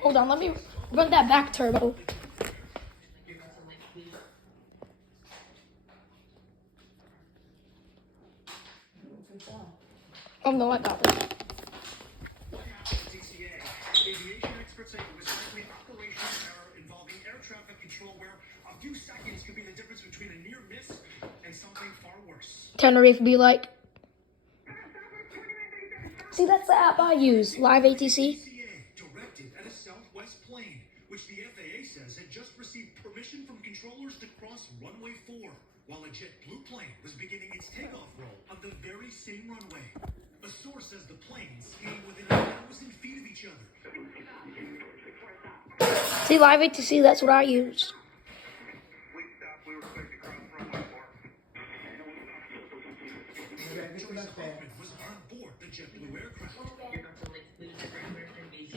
Hold on, let me run that back turbo. Oh no, I got it. Aviation experts say it was likely operational error involving air traffic control where a few seconds could be the difference between a near miss and something far worse. Tenerife be like. See, that's the app I use, Live ATC. Directed at a Southwest plane, which the FAA says had just received permission from controllers to cross runway 4, while a JetBlue plane was beginning its takeoff roll on the very same runway. A source says the planes came within 1,000 feet of each other. See, Live ATC, that's what I use. Joyce Hoffman was on board the JetBlue aircraft. You're about to lose your grandmother and VQ,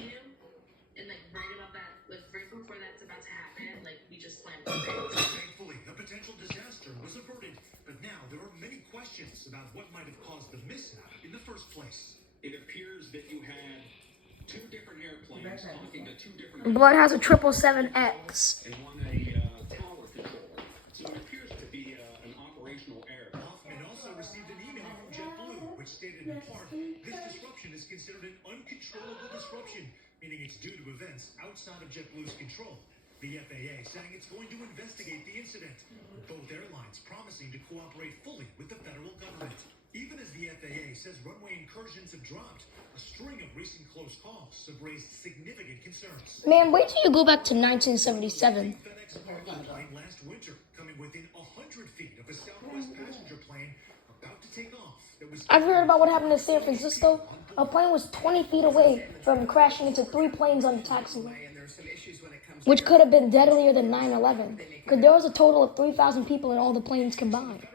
and right about that, right before that's about to happen, we just slammed the brakes. Thankfully, the potential disaster was averted, but now there are many questions about what might have caused the mishap in the first place. It appears that you had two different airplanes talking to two different. Blood has a 777X. And one tower controller. So it appears to be an operational error. Hoffman also received an email from JetBlue, which stated in part, this disruption is considered an uncontrollable disruption, meaning it's due to events outside of JetBlue's control. The FAA saying it's going to investigate the incident. Both airlines promising to cooperate fully with the federal government. Even as the FAA says runway incursions have dropped, a string of recent close calls have raised significant concerns. Man, wait till you go back to 1977. FedEx cargo plane last winter, coming within 100 feet of a Southwest passenger plane about to take off. I've heard about what happened in San Francisco. A plane was 20 feet away from crashing into 3 planes on the taxiway, which could have been deadlier than 9/11, because there was a total of 3,000 people in all the planes combined.